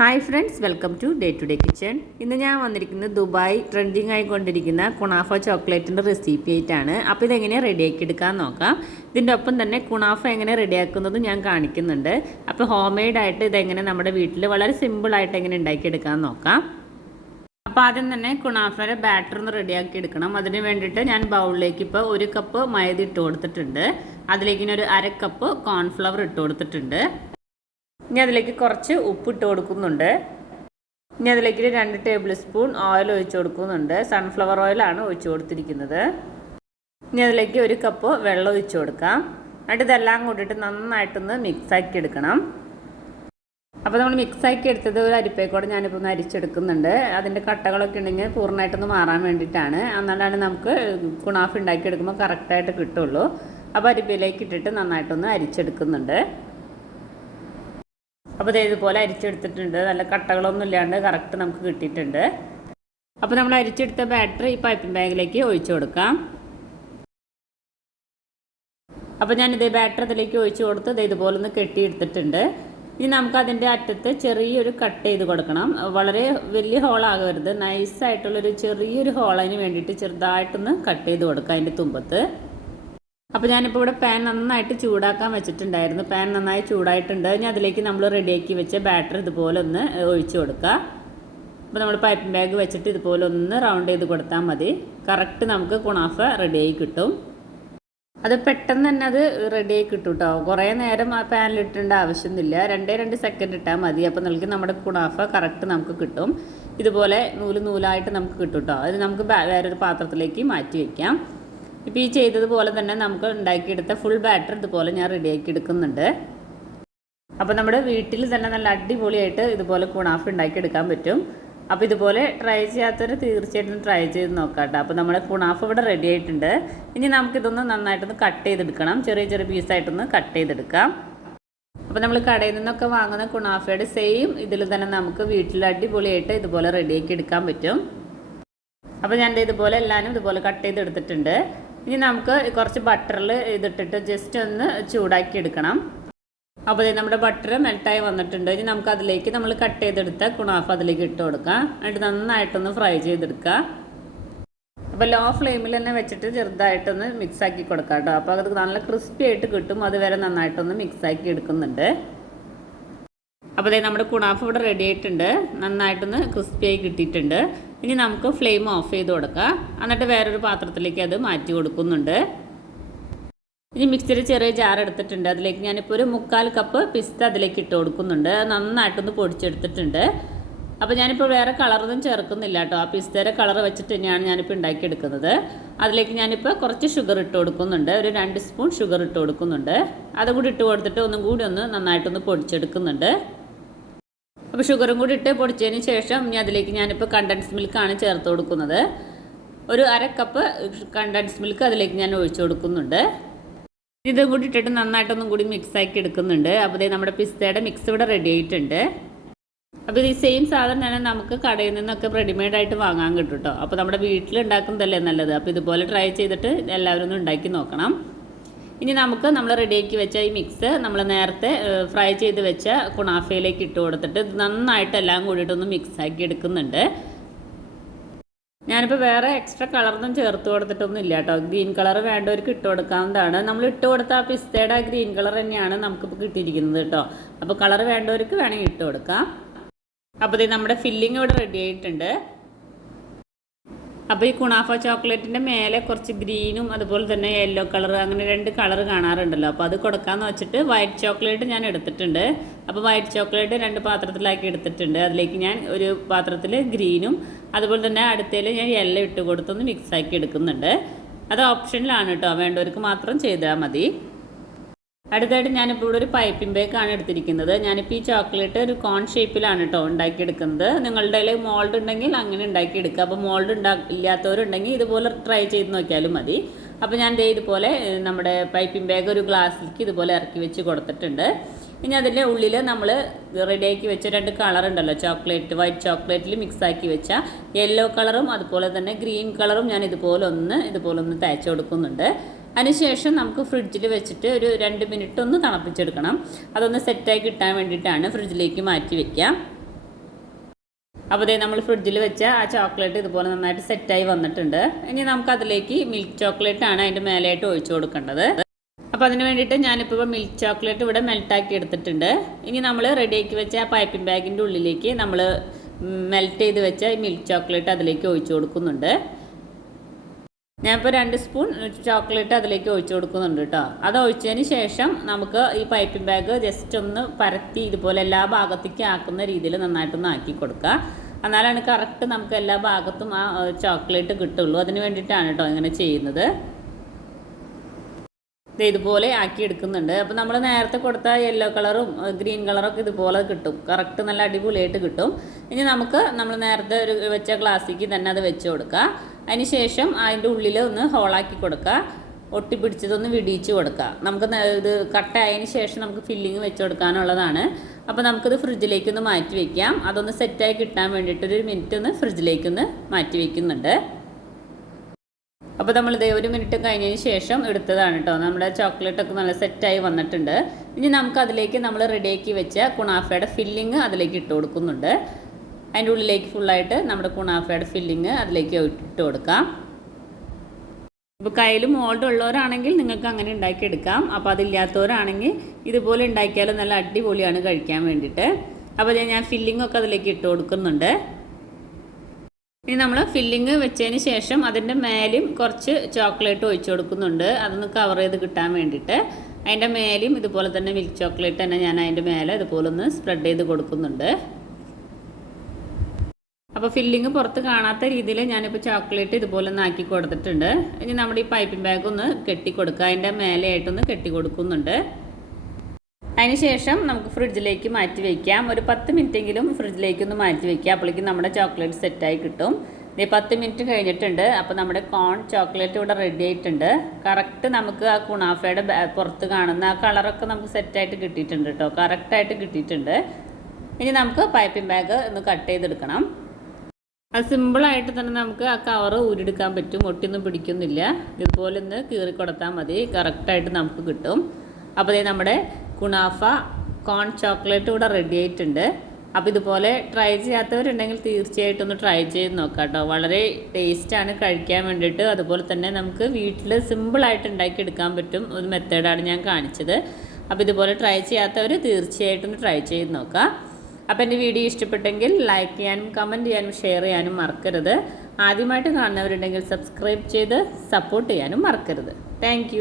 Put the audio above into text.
Hi friends, welcome to day to day kitchen. ഇന്ന് ഞാൻ വന്നിരിക്കുന്നത് ദുബായ് ട്രെൻഡിങ് ആയിക്കൊണ്ടിരിക്കുന്ന കുണാഫ ചോക്ലേറ്റിൻ്റെ റെസിപ്പി ആയിട്ടാണ്. അപ്പോൾ ഇതെങ്ങനെ റെഡിയാക്കി എടുക്കാൻ നോക്കാം. ഇതിൻ്റെ ഒപ്പം തന്നെ കുണാഫ എങ്ങനെ റെഡിയാക്കുന്നത് ഞാൻ കാണിക്കുന്നുണ്ട്. അപ്പോൾ ഹോം മെയ്ഡായിട്ട് ഇതെങ്ങനെ നമ്മുടെ വീട്ടിൽ വളരെ സിമ്പിളായിട്ട് എങ്ങനെ ഉണ്ടാക്കിയെടുക്കാൻ നോക്കാം. അപ്പോൾ ആദ്യം തന്നെ കുണാഫയുടെ ബാറ്റർ ഒന്ന് റെഡിയാക്കി എടുക്കണം. അതിന് വേണ്ടിയിട്ട് ഞാൻ ബൗളിലേക്ക് ഇപ്പോൾ 1 കപ്പ് മൈദ ഇട്ട് കൊടുത്തിട്ടുണ്ട്. അതിലേക്ക് ഇനി ഒരു 1/2 കപ്പ് കോൺഫ്ലവർ ഇട്ട് കൊടുത്തിട്ടുണ്ട്. ഇനി അതിലേക്ക് കുറച്ച് ഉപ്പിട്ട് കൊടുക്കുന്നുണ്ട്. ഇനി അതിലേക്ക് 2 ടേബിൾ സ്പൂൺ ഓയിൽ ഒഴിച്ച് കൊടുക്കുന്നുണ്ട്. സൺഫ്ലവർ ഓയിലാണ് ഒഴിച്ച് കൊടുത്തിരിക്കുന്നത്. ഇനി അതിലേക്ക് 1 കപ്പ് വെള്ളം ഒഴിച്ച് കൊടുക്കാം. എന്നിട്ട് ഇതെല്ലാം കൂട്ടിയിട്ട് നന്നായിട്ടൊന്ന് മിക്സാക്കി എടുക്കണം. അപ്പോൾ നമ്മൾ മിക്സാക്കി എടുത്തത് ഒരു അരിപ്പേക്കൂടെ ഞാനിപ്പോൾ ഒന്ന് അരിച്ചെടുക്കുന്നുണ്ട്. അതിൻ്റെ കട്ടകളൊക്കെ ഉണ്ടെങ്കിൽ പൂർണ്ണമായിട്ടൊന്ന് മാറാൻ വേണ്ടിയിട്ടാണ്. എന്നാലാണ് നമുക്ക് കുണാഫ ഉണ്ടാക്കിയെടുക്കുമ്പോൾ കറക്റ്റായിട്ട് കിട്ടുള്ളൂ. അപ്പോൾ അരിപ്പയിലേക്ക് ഇട്ടിട്ട് നന്നായിട്ടൊന്ന് അരിച്ചെടുക്കുന്നുണ്ട്. അപ്പോൾ ഇതേപോലെ അരിച്ചെടുത്തിട്ടുണ്ട്. നല്ല കട്ടകളൊന്നും ഇല്ലാണ്ട് കറക്റ്റ് നമുക്ക് കിട്ടിയിട്ടുണ്ട്. അപ്പോൾ നമ്മൾ അരിച്ചെടുത്ത ബാറ്റർ ഈ പൈപ്പിംഗ് ബാഗിലേക്ക് ഒഴിച്ചു കൊടുക്കാം. അപ്പോൾ ഞാനിതേ ബാറ്റർ അതിലേക്ക് ഒഴിച്ചു കൊടുത്ത് ഇതുപോലെ ഒന്ന് കെട്ടിയെടുത്തിട്ടുണ്ട്. ഇനി നമുക്ക് അതിൻ്റെ അറ്റത്ത് ചെറിയൊരു കട്ട് ചെയ്ത് കൊടുക്കണം. വളരെ വലിയ ഹോളാകരുത്, നൈസായിട്ടുള്ളൊരു ചെറിയൊരു ഹോളിന് വേണ്ടിയിട്ട് ചെറുതായിട്ടൊന്ന് കട്ട് ചെയ്ത് കൊടുക്കാം അതിൻ്റെ തുമ്പത്ത്. അപ്പോൾ ഞാനിപ്പോൾ ഇവിടെ പാൻ നന്നായിട്ട് ചൂടാക്കാൻ വെച്ചിട്ടുണ്ടായിരുന്നു. പാൻ നന്നായി ചൂടായിട്ടുണ്ട്. ഇനി അതിലേക്ക് നമ്മൾ റെഡിയാക്കി വെച്ച ബാറ്റർ ഇതുപോലെ ഒന്ന് ഒഴിച്ചു കൊടുക്കുക. അപ്പോൾ നമ്മൾ പൈപ്പിംഗ് ബാഗ് വെച്ചിട്ട് ഇതുപോലെ ഒന്ന് റൗണ്ട് ചെയ്ത് കൊടുത്താൽ മതി. കറക്റ്റ് നമുക്ക് കുണാഫ റെഡിയായി കിട്ടും. അത് പെട്ടെന്ന് തന്നെ അത് റെഡിയായി കിട്ടും കേട്ടോ. കുറേ നേരം ആ പാനിലിട്ടേണ്ട ആവശ്യമൊന്നുമില്ല. 2 സെക്കൻഡ് ഇട്ടാൽ മതി. അപ്പോൾ നമുക്ക് നമ്മുടെ കുണാഫ കറക്റ്റ് നമുക്ക് കിട്ടും. ഇതുപോലെ നൂലായിട്ട് നമുക്ക് കിട്ടും കേട്ടോ. അത് നമുക്ക് വേറൊരു പാത്രത്തിലേക്ക് മാറ്റി വയ്ക്കാം. ഇപ്പോൾ ഈ ചെയ്തതുപോലെ തന്നെ നമുക്ക് ഉണ്ടാക്കിയെടുത്ത ഫുൾ ബാറ്റർ ഇതുപോലെ ഞാൻ റെഡിയാക്കി എടുക്കുന്നുണ്ട്. അപ്പോൾ നമ്മുടെ വീട്ടിൽ തന്നെ നല്ല അടിപൊളിയായിട്ട് ഇതുപോലെ കുണാഫ ഉണ്ടാക്കിയെടുക്കാൻ പറ്റും. അപ്പോൾ ഇതുപോലെ ട്രൈ ചെയ്യാത്തവർ തീർച്ചയായിട്ടും ട്രൈ ചെയ്ത് നോക്കാം കേട്ടോ. അപ്പോൾ നമ്മുടെ കുണാഫ ഇവിടെ റെഡി ആയിട്ടുണ്ട്. ഇനി നമുക്കിതൊന്ന് നന്നായിട്ടൊന്ന് കട്ട് ചെയ്തെടുക്കണം. ചെറിയ പീസായിട്ടൊന്ന് കട്ട് ചെയ്തെടുക്കാം. അപ്പോൾ നമ്മൾ കടയിൽ നിന്നൊക്കെ വാങ്ങുന്ന കുണാഫയുടെ സെയിം ഇതിൽ തന്നെ നമുക്ക് വീട്ടിൽ അടിപൊളിയായിട്ട് ഇതുപോലെ റെഡിയാക്കി എടുക്കാൻ പറ്റും. അപ്പോൾ ഞാൻ ഇതുപോലെ എല്ലാവരും ഇതുപോലെ കട്ട് ചെയ്തെടുത്തിട്ടുണ്ട്. ഇനി നമുക്ക് കുറച്ച് ബട്ടറിൽ ഇതിട്ടിട്ട് ജസ്റ്റ് ഒന്ന് ചൂടാക്കി എടുക്കണം. അപ്പോൾ നമ്മുടെ ബട്ടർ മെൽട്ടായി വന്നിട്ടുണ്ട്. ഇനി നമുക്ക് അതിലേക്ക് നമ്മൾ കട്ട് ചെയ്തെടുത്ത കുണാഫ അതിലേക്ക് ഇട്ട് കൊടുക്കാം. എന്നിട്ട് നന്നായിട്ടൊന്ന് ഫ്രൈ ചെയ്തെടുക്കുക. അപ്പോൾ ലോ ഫ്ലെയിമിൽ തന്നെ വെച്ചിട്ട് ചെറുതായിട്ടൊന്ന് മിക്സാക്കി കൊടുക്കാം കേട്ടോ. അപ്പോൾ അത് നല്ല ക്രിസ്പി ആയിട്ട് കിട്ടും. അതുവരെ നന്നായിട്ടൊന്ന് മിക്സാക്കി എടുക്കുന്നുണ്ട്. അപ്പോൾ നമ്മുടെ കുണാഫ ഇവിടെ റെഡി ആയിട്ടുണ്ട്. നന്നായിട്ടൊന്ന് ക്രിസ്പിയായി കിട്ടിയിട്ടുണ്ട്. ഇനി നമുക്ക് ഫ്ലെയിം ഓഫ് ചെയ്ത് കൊടുക്കാം. എന്നിട്ട് വേറൊരു പാത്രത്തിലേക്ക് അത് മാറ്റി കൊടുക്കുന്നുണ്ട്. ഇനി മിക്സിയിൽ ചെറിയ ജാർ എടുത്തിട്ടുണ്ട്. അതിലേക്ക് ഞാനിപ്പോൾ ഒരു 3/4 കപ്പ് പിസ്ത അതിലേക്ക് ഇട്ട് കൊടുക്കുന്നുണ്ട്. നന്നായിട്ടൊന്ന് പൊടിച്ചെടുത്തിട്ടുണ്ട്. അപ്പോൾ ഞാനിപ്പോൾ വേറെ കളറൊന്നും ചേർക്കുന്നില്ല കേട്ടോ. ആ പിസ്തയുടെ കളർ വെച്ചിട്ട് തന്നെയാണ് ഞാനിപ്പോൾ ഉണ്ടാക്കിയെടുക്കുന്നത്. അതിലേക്ക് ഞാനിപ്പോൾ കുറച്ച് ഷുഗർ ഇട്ട് കൊടുക്കുന്നുണ്ട്. ഒരു 2 സ്പൂൺ ഷുഗർ ഇട്ട് കൊടുക്കുന്നുണ്ട്. അതുകൂടി ഇട്ട് കൊടുത്തിട്ട് ഒന്നും കൂടി ഒന്ന് നന്നായിട്ടൊന്ന് പൊടിച്ചെടുക്കുന്നുണ്ട്. അപ്പോൾ ഷുഗറും കൂടി ഇട്ട് പൊടിച്ചതിന് ശേഷം ഇനി അതിലേക്ക് ഞാനിപ്പോൾ കണ്ടൻസ് മിൽക്കാണ് ചേർത്ത് കൊടുക്കുന്നത്. ഒരു 1/2 കപ്പ് കണ്ടൻസ് മിൽക്ക് അതിലേക്ക് ഞാൻ ഒഴിച്ചു കൊടുക്കുന്നുണ്ട്. ഇതും കൂടി ഇട്ടിട്ട് നന്നായിട്ടൊന്നും കൂടി മിക്സാക്കി എടുക്കുന്നുണ്ട്. അപ്പോൾ നമ്മുടെ പിസ്തയുടെ മിക്സ് ഇവിടെ റെഡി ആയിട്ടുണ്ട്. അപ്പോൾ ഈ സെയിം സാധനം തന്നെ നമുക്ക് കടയിൽ നിന്നൊക്കെ റെഡിമെയ്ഡായിട്ട് വാങ്ങാൻ കിട്ടും കേട്ടോ. അപ്പോൾ നമ്മുടെ വീട്ടിൽ ഉണ്ടാക്കുന്നതല്ലേ നല്ലത്. അപ്പോൾ ഇതുപോലെ ട്രൈ ചെയ്തിട്ട് എല്ലാവരും ഒന്ന് ഉണ്ടാക്കി നോക്കണം. ഇനി നമുക്ക് നമ്മൾ റെഡിയാക്കി വെച്ച ഈ മിക്സ് നമ്മൾ നേരത്തെ ഫ്രൈ ചെയ്ത് വെച്ച കുണാഫയിലേക്ക് ഇട്ട് കൊടുത്തിട്ട് നന്നായിട്ട് എല്ലാം കൂടിയിട്ടൊന്ന് മിക്സാക്കി എടുക്കുന്നുണ്ട്. ഞാനിപ്പോൾ വേറെ എക്സ്ട്രാ കളറൊന്നും ചേർത്ത് കൊടുത്തിട്ടൊന്നും ഇല്ല കേട്ടോ. ഗ്രീൻ കളർ വേണ്ടവർക്ക് ഇട്ട് കൊടുക്കാവുന്നതാണ്. നമ്മൾ ഇട്ട് കൊടുത്ത ആ പിസ്തയുടെ ഗ്രീൻ കളർ തന്നെയാണ് നമുക്കിപ്പോൾ കിട്ടിയിരിക്കുന്നത് കേട്ടോ. അപ്പോൾ കളർ വേണ്ടവർക്ക് വേണമെങ്കിൽ ഇട്ട് കൊടുക്കാം. അപ്പോൾ നമ്മുടെ ഫില്ലിങ് ഇവിടെ റെഡി ആയിട്ടുണ്ട്. അപ്പോൾ ഈ കുണാഫ ചോക്ലേറ്റിൻ്റെ മേലെ കുറച്ച് ഗ്രീനും അതുപോലെ തന്നെ യെല്ലോ കളർ അങ്ങനെ 2 കളർ കാണാറുണ്ടല്ലോ. അപ്പോൾ അത് കൊടുക്കാമെന്ന് വെച്ചിട്ട് വൈറ്റ് ചോക്ലേറ്റ് ഞാൻ എടുത്തിട്ടുണ്ട്. അപ്പോൾ വൈറ്റ് ചോക്ലേറ്റ് 2 പാത്രത്തിലാക്കി എടുത്തിട്ടുണ്ട്. അതിലേക്ക് ഞാൻ ഒരു പാത്രത്തിൽ ഗ്രീനും അതുപോലെ തന്നെ അടുത്തതിൽ ഞാൻ യെല്ലോ ഇട്ട് കൊടുത്തൊന്ന് മിക്സാക്കി എടുക്കുന്നുണ്ട്. അത് ഓപ്ഷനിലാണ് കേട്ടോ, വേണ്ടവർക്ക് മാത്രം ചെയ്താൽ മതി. അടുത്തായിട്ട് ഞാനിപ്പോൾ ഇവിടെ ഒരു പൈപ്പിംഗ് ബാഗാണ് എടുത്തിരിക്കുന്നത്. ഞാനിപ്പോൾ ഈ ചോക്ലേറ്റ് ഒരു കോൺ ഷേപ്പിലാണ് കേട്ടോ ഉണ്ടാക്കിയെടുക്കുന്നത്. നിങ്ങളുടെ കയ്യിൽ മോൾഡ് ഉണ്ടെങ്കിൽ അങ്ങനെ ഉണ്ടാക്കിയെടുക്കുക. അപ്പോൾ മോൾഡ് ഇല്ലാത്തവരുണ്ടെങ്കിൽ ഇതുപോലെ ട്രൈ ചെയ്ത് നോക്കിയാലും മതി. അപ്പോൾ ഞാൻ ഇതുപോലെ നമ്മുടെ പൈപ്പിംഗ് ബാഗ് ഒരു ഗ്ലാസ്സിലേക്ക് ഇതുപോലെ ഇറക്കി വെച്ച് കൊടുത്തിട്ടുണ്ട്. ഇനി അതിൻ്റെ ഉള്ളിൽ നമ്മൾ റെഡിയാക്കി വെച്ച 2 കളർ ഉണ്ടല്ലോ, ചോക്ലേറ്റ് വൈറ്റ് ചോക്ലേറ്റിൽ മിക്സാക്കി വെച്ച യെല്ലോ കളറും അതുപോലെ തന്നെ ഗ്രീൻ കളറും ഞാൻ ഇതുപോലെ ഒന്ന് തേച്ച് കൊടുക്കുന്നുണ്ട്. അതിനുശേഷം നമുക്ക് ഫ്രിഡ്ജിൽ വെച്ചിട്ട് ഒരു 2 മിനിറ്റ് ഒന്ന് തണുപ്പിച്ചെടുക്കണം. അതൊന്ന് സെറ്റായി കിട്ടാൻ വേണ്ടിയിട്ടാണ് ഫ്രിഡ്ജിലേക്ക് മാറ്റി വയ്ക്കാം. അപ്പോൾ ഇതേ നമ്മൾ ഫ്രിഡ്ജിൽ വെച്ച ആ ചോക്ലേറ്റ് ഇതുപോലെ നന്നായിട്ട് സെറ്റായി വന്നിട്ടുണ്ട്. ഇനി നമുക്ക് അതിലേക്ക് മിൽക്ക് ചോക്ലേറ്റ് ആണ് അതിൻ്റെ മേലെയായിട്ട് ഒഴിച്ചു കൊടുക്കേണ്ടത്. അപ്പോൾ അതിന് വേണ്ടിയിട്ട് ഞാനിപ്പോൾ മിൽക്ക് ചോക്ലേറ്റ് ഇവിടെ മെൽട്ടാക്കി എടുത്തിട്ടുണ്ട്. ഇനി നമ്മൾ റെഡിയാക്കി വെച്ച ആ പൈപ്പിംഗ് ബാഗിൻ്റെ ഉള്ളിലേക്ക് നമ്മൾ മെൽറ്റ് ചെയ്ത് വെച്ച ഈ മിൽക്ക് ചോക്ലേറ്റ് അതിലേക്ക് ഒഴിച്ചു കൊടുക്കുന്നുണ്ട്. ഞാനിപ്പോൾ 2 സ്പൂൺ ചോക്ലേറ്റ് അതിലേക്ക് ഒഴിച്ചു കൊടുക്കുന്നുണ്ട് കേട്ടോ. അത് ഒഴിച്ചതിന് ശേഷം നമുക്ക് ഈ പൈപ്പിംഗ് ബാഗ് ജസ്റ്റ് ഒന്ന് പരത്തി ഇതുപോലെ എല്ലാ ഭാഗത്തേക്കും ആക്കുന്ന രീതിയിൽ നന്നായിട്ടൊന്ന് ആക്കി കൊടുക്കുക. എന്നാലാണ് കറക്റ്റ് നമുക്ക് എല്ലാ ഭാഗത്തും ആ ചോക്ലേറ്റ് കിട്ടുള്ളൂ. അതിന് വേണ്ടിയിട്ടാണ് കേട്ടോ ഇങ്ങനെ ചെയ്യുന്നത്. ഇതുപോലെ ആക്കി എടുക്കുന്നുണ്ട്. അപ്പോൾ നമ്മൾ നേരത്തെ കൊടുത്ത യെല്ലോ കളറും ഗ്രീൻ കളറൊക്കെ ഇതുപോലെ കിട്ടും. കറക്റ്റ് നല്ല അടിപൊളിയായിട്ട് കിട്ടും. ഇനി നമ്മൾ നേരത്തെ വെച്ച ഗ്ലാസ്സിലേക്ക് തന്നെ അത് വെച്ച് കൊടുക്കുക. അതിന് ശേഷം അതിൻ്റെ ഉള്ളിൽ ഒന്ന് ഹോളാക്കി കൊടുക്കുക. ഒട്ടിപ്പിടിച്ചതൊന്ന് വിടിയിച്ച് കൊടുക്കുക. നമുക്ക് ഇത് കട്ടായതിന് ശേഷം നമുക്ക് ഫില്ലിങ് വെച്ച് കൊടുക്കാനുള്ളതാണ്. അപ്പോൾ നമുക്കിത് ഫ്രിഡ്ജിലേക്കൊന്ന് മാറ്റി വയ്ക്കാം. അതൊന്ന് സെറ്റായി കിട്ടാൻ വേണ്ടിയിട്ട് 1 മിനിറ്റ് ഒന്ന് ഫ്രിഡ്ജിലേക്കൊന്ന് മാറ്റി വയ്ക്കുന്നുണ്ട്. അപ്പോൾ നമ്മളിത് 1 മിനിറ്റ് കഴിഞ്ഞതിന് ശേഷം എടുത്തതാണ് കേട്ടോ. നമ്മുടെ ചോക്ലേറ്റൊക്കെ നല്ല സെറ്റായി വന്നിട്ടുണ്ട്. ഇനി നമുക്ക് അതിലേക്ക് നമ്മൾ റെഡിയാക്കി വെച്ച കുണാഫയുടെ ഫില്ലിങ് അതിലേക്ക് ഇട്ട് കൊടുക്കുന്നുണ്ട്. അതിൻ്റെ ഉള്ളിലേക്ക് ഫുള്ളായിട്ട് നമ്മുടെ കുണാഫയുടെ ഫില്ലിങ് അതിലേക്ക് ഇട്ട് കൊടുക്കാം. ഇപ്പോൾ കയ്യിൽ മോൾഡ് ഉള്ളവരാണെങ്കിൽ നിങ്ങൾക്ക് അങ്ങനെ ഉണ്ടാക്കിയെടുക്കാം. അപ്പോൾ അതില്ലാത്തവരാണെങ്കിൽ ഇതുപോലെ ഉണ്ടാക്കിയാൽ നല്ല അടിപൊളിയാണ് കഴിക്കാൻ വേണ്ടിയിട്ട്. അപ്പോൾ ഞാൻ ഫില്ലിങ്ങൊക്കെ അതിലേക്ക് ഇട്ട് കൊടുക്കുന്നുണ്ട്. ഇനി നമ്മൾ ഫില്ലിങ് വെച്ചതിന് ശേഷം അതിൻ്റെ മേലും കുറച്ച് ചോക്ലേറ്റ് ഒഴിച്ചു കൊടുക്കുന്നുണ്ട്. അതൊന്ന് കവർ ചെയ്ത് കിട്ടാൻ വേണ്ടിയിട്ട്. അതിൻ്റെ മേലും ഇതുപോലെ തന്നെ മിൽക്ക് ചോക്ലേറ്റ് തന്നെ ഞാൻ അതിൻ്റെ മേലെ ഇതുപോലെ ഒന്ന് സ്പ്രെഡ് ചെയ്ത് കൊടുക്കുന്നുണ്ട്. അപ്പോൾ ഫില്ലിങ് പുറത്ത് കാണാത്ത രീതിയിൽ ഞാനിപ്പോൾ ചോക്ലേറ്റ് ഇതുപോലെ ഒന്ന് ആക്കി കൊടുത്തിട്ടുണ്ട്. ഇനി നമ്മുടെ ഈ പൈപ്പിംഗ് ബാഗ് ഒന്ന് കെട്ടിക്കൊടുക്കുക. അതിൻ്റെ മേലെയായിട്ടൊന്ന് കെട്ടി കൊടുക്കുന്നുണ്ട്. അതിന് ശേഷം നമുക്ക് ഫ്രിഡ്ജിലേക്ക് മാറ്റി വയ്ക്കാം. ഒരു 10 മിനിറ്റെങ്കിലും ഫ്രിഡ്ജിലേക്കൊന്ന് മാറ്റി വയ്ക്കുക. അപ്പോഴേക്കും നമ്മുടെ ചോക്ലേറ്റ് സെറ്റായി കിട്ടും. 10 മിനിറ്റ് കഴിഞ്ഞിട്ടുണ്ട്. അപ്പോൾ നമ്മുടെ കോൺ ചോക്ലേറ്റ് ഇവിടെ റെഡി ആയിട്ടുണ്ട്. കറക്റ്റ് നമുക്ക് ആ കുണാഫയുടെ പുറത്ത് കാണുന്ന ആ കളറൊക്കെ നമുക്ക് സെറ്റായിട്ട് കിട്ടിയിട്ടുണ്ട് കേട്ടോ. കറക്റ്റായിട്ട് കിട്ടിയിട്ടുണ്ട്. ഇനി നമുക്ക് പൈപ്പിംഗ് ബാഗ് ഒന്ന് കട്ട് ചെയ്തെടുക്കണം. അത് സിമ്പിളായിട്ട് തന്നെ നമുക്ക് ആ കവറ് ഊരിയെടുക്കാൻ പറ്റും. ഒട്ടിയൊന്നും പിടിക്കുന്നില്ല. ഇതുപോലെ ഒന്ന് കീറി കൊടുത്താൽ മതി. കറക്റ്റായിട്ട് നമുക്ക് കിട്ടും. അപ്പോൾ ഇത് നമ്മുടെ കുണാഫ കോൺ ചോക്ലേറ്റ് ഇവിടെ റെഡി ആയിട്ടുണ്ട്. അപ്പോൾ ഇതുപോലെ ട്രൈ ചെയ്യാത്തവരുണ്ടെങ്കിൽ തീർച്ചയായിട്ടും ഒന്ന് ട്രൈ ചെയ്ത് നോക്കാം കേട്ടോ. വളരെ ടേസ്റ്റാണ് കഴിക്കാൻ വേണ്ടിയിട്ട്. അതുപോലെ തന്നെ നമുക്ക് വീട്ടിൽ സിമ്പിളായിട്ട് ഉണ്ടാക്കിയെടുക്കാൻ പറ്റും ഒരു മെത്തേഡാണ് ഞാൻ കാണിച്ചത്. അപ്പോൾ ഇതുപോലെ ട്രൈ ചെയ്യാത്തവർ തീർച്ചയായിട്ടും ഒന്ന് ട്രൈ ചെയ്ത് നോക്കാം. അപ്പോൾ എൻ്റെ വീഡിയോ ഇഷ്ടപ്പെട്ടെങ്കിൽ ലൈക്ക് ചെയ്യാനും കമൻറ്റ് ചെയ്യാനും ഷെയർ ചെയ്യാനും മറക്കരുത്. ആദ്യമായിട്ട് കാണുന്നവരുണ്ടെങ്കിൽ സബ്സ്ക്രൈബ് ചെയ്ത് സപ്പോർട്ട് ചെയ്യാനും മറക്കരുത്. താങ്ക്